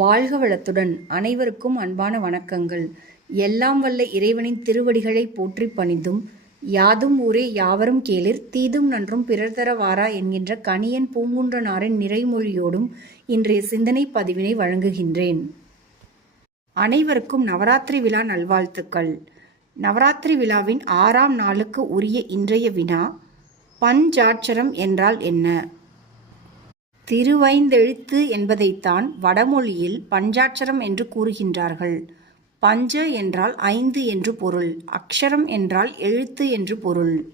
வாழ்க வளத்துடன். அனைவருக்கும் அன்பான வணக்கங்கள். எல்லாம் வல்ல இறைவனின் திருவடிகளை போற்றி பணிந்தும் யாதும் ஊரே யாவரும் கேளிர் தீதும் நன்றும் பிறர் தர வாரா என்கின்ற கணியன் பூங்குன்றனாரின் நிறைமொழியோடும் இன்றைய சிந்தனை பதிவினை வழங்குகின்றேன். அனைவருக்கும் நவராத்திரி விழா நல்வாழ்த்துக்கள். நவராத்திரி விழாவின் ஆறாம் நாளுக்கு உரிய இன்றைய வினா பஞ்சாட்சரம் என்றால் என்ன? திருவைந்தெழுத்து என்பதைத்தான் வடமொழியில் பஞ்சாட்சரம் என்று கூறுகின்றார்கள். பஞ்ச என்றால் ஐந்து என்று பொருள் அக்ஷரம் என்றால் எழுத்து என்று பொருள்.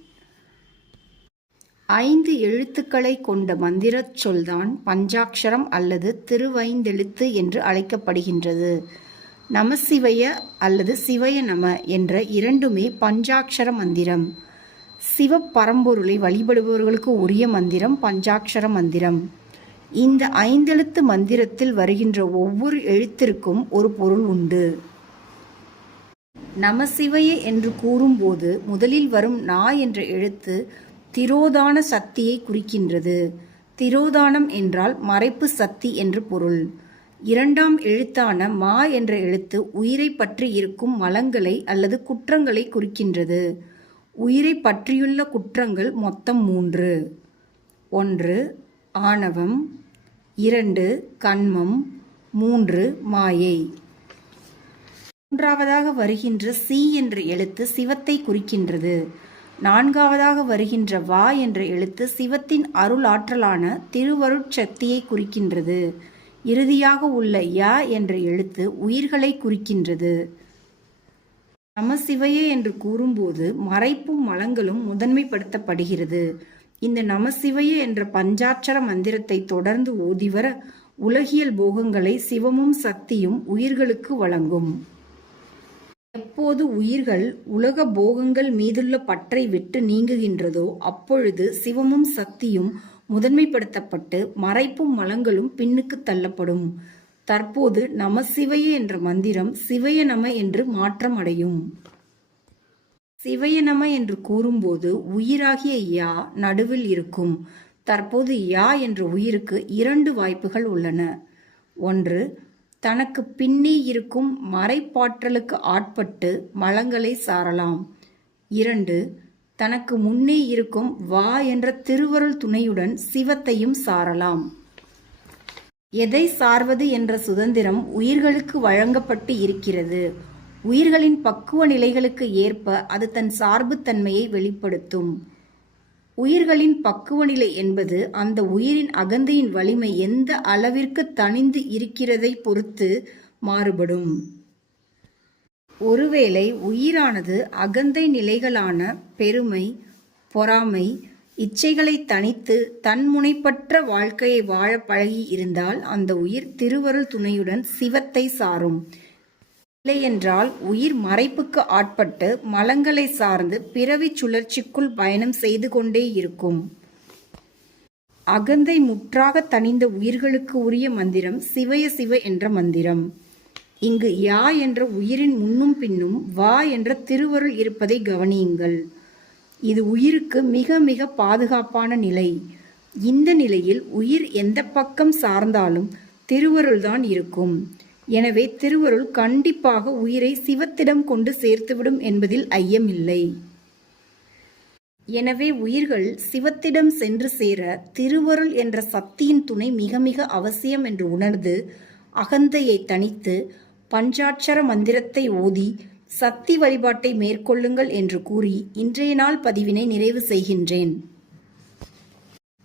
ஐந்து எழுத்துக்களை கொண்ட மந்திரச் சொல்தான் பஞ்சாட்சரம் அல்லது திருவைந்தெழுத்து என்று அழைக்கப்படுகின்றது. நமசிவய அல்லது சிவய நம என்ற இரண்டுமே பஞ்சாட்சர மந்திரம். சிவ பரம்பொருளை வழிபடுபவர்களுக்கு உரிய மந்திரம் பஞ்சாட்சர மந்திரம். இந்த ஐந்தெழுத்து மந்திரத்தில் வருகின்ற ஒவ்வொரு எழுத்திற்கும் ஒரு பொருள் உண்டு. நமசிவைய என்று கூறும்போது முதலில் வரும் நா என்ற எழுத்து திரோதான சக்தியை குறிக்கின்றது. திரோதானம் என்றால் மறைப்பு சக்தி என்று பொருள். இரண்டாம் எழுத்தான மா என்ற எழுத்து உயிரை பற்றி இருக்கும் மலங்களை அல்லது குற்றங்களை குறிக்கின்றது. உயிரை பற்றியுள்ள குற்றங்கள் மொத்தம் மூன்று. ஒன்று ஆணவம். இரண்டு கண்மம் மூன்று மாயை. மூன்றாவதாக வருகின்ற சி என்ற எழுத்து சிவத்தை குறிக்கின்றது. நான்காவதாக வருகின்ற வா என்ற எழுத்து சிவத்தின் அருள் ஆற்றலான திருவருட்சக்தியை குறிக்கின்றது. இறுதியாக உள்ள யா என்ற எழுத்து உயிர்களை குறிக்கின்றது. நமசிவையே என்று கூறும்போது மறைப்பும் மலங்களும் முதன்மைப்படுத்தப்படுகிறது. இந்த நமசிவைய என்ற பஞ்சாட்சர மந்திரத்தை தொடர்ந்து ஓதிவர உலகியல் போகங்களை சிவமும் சக்தியும் உயிர்களுக்கு வழங்கும். எப்போது உயிர்கள் உலக போகங்கள் மீதுள்ள பற்றை விட்டு நீங்குகின்றதோ அப்பொழுது சிவமும் சக்தியும் முதன்மைப்படுத்தப்பட்டு மறைப்பும் மலங்களும் பின்னுக்கு தள்ளப்படும். தற்போது நமசிவைய என்ற மந்திரம் சிவய நம என்று மாற்றம் அடையும் சிவயநம என்று கூறும்போது உயிராகிய யா நடுவில் இருக்கும். தற்போது யா என்ற உயிருக்கு இரண்டு வாய்ப்புகள் உள்ளன. ஒன்று தனக்கு பின்னே இருக்கும் மறைப்பாற்றலுக்கு ஆட்பட்டு மலங்களை சாரலாம். இரண்டு தனக்கு முன்னே இருக்கும் வா என்ற திருவருள் துணையுடன் சிவத்தையும் சாரலாம். எதை சார்வது என்ற சுதந்திரம் உயிர்களுக்கு வழங்கப்பட்டு இருக்கிறது? உயிர்களின் பக்குவ நிலைகளுக்கு ஏற்ப அது தன் சார்புத்தன்மையை வெளிப்படுத்தும். உயிர்களின் பக்குவ நிலை என்பது அந்த உயிரின் அகந்தையின் வலிமை எந்த அளவிற்கு தணிந்து இருக்கிறதை பொறுத்து மாறுபடும். ஒருவேளை உயிரானது அகந்தை நிலைகளான பெருமை பொறாமை இச்சைகளை தனித்து தன்முனைப்பற்ற வாழ்க்கையை வாழ பழகி இருந்தால் அந்த உயிர் திருவருள் துணையுடன் சிவத்தை சாரும். இல்லையென்றால் உயிர் மறைப்புக்கு ஆட்பட்டு மலங்களை சார்ந்து பிறவி சுழற்சிக்குள் பயணம் செய்து கொண்டே இருக்கும். அகந்தை முற்றாக தணிந்த உயிர்களுக்கு உரிய மந்திரம் சிவய சிவ என்ற மந்திரம். இங்கு யா என்ற உயிரின் முன்னும் பின்னும் வா என்ற திருவருள் இருப்பதை கவனியுங்கள். இது உயிருக்கு மிக மிக பாதுகாப்பான நிலை. இந்த நிலையில் உயிர் எந்த பக்கம் சார்ந்தாலும் திருவருள்தான் இருக்கும். எனவே திருவருள் கண்டிப்பாக உயிரை சிவத்திடம் கொண்டு சேர்த்துவிடும் என்பதில் ஐயமில்லை. எனவே உயிர்கள் சிவத்திடம் சென்று சேர திருவருள் என்ற சக்தியின் துணை மிக மிக அவசியம் என்று உணர்ந்து அகந்தையை தனித்து பஞ்சாட்சர மந்திரத்தை ஓதி சக்தி வழிபாட்டை மேற்கொள்ளுங்கள் என்று கூறி இன்றைய நாள் பதிவினை நிறைவு செய்கின்றேன்.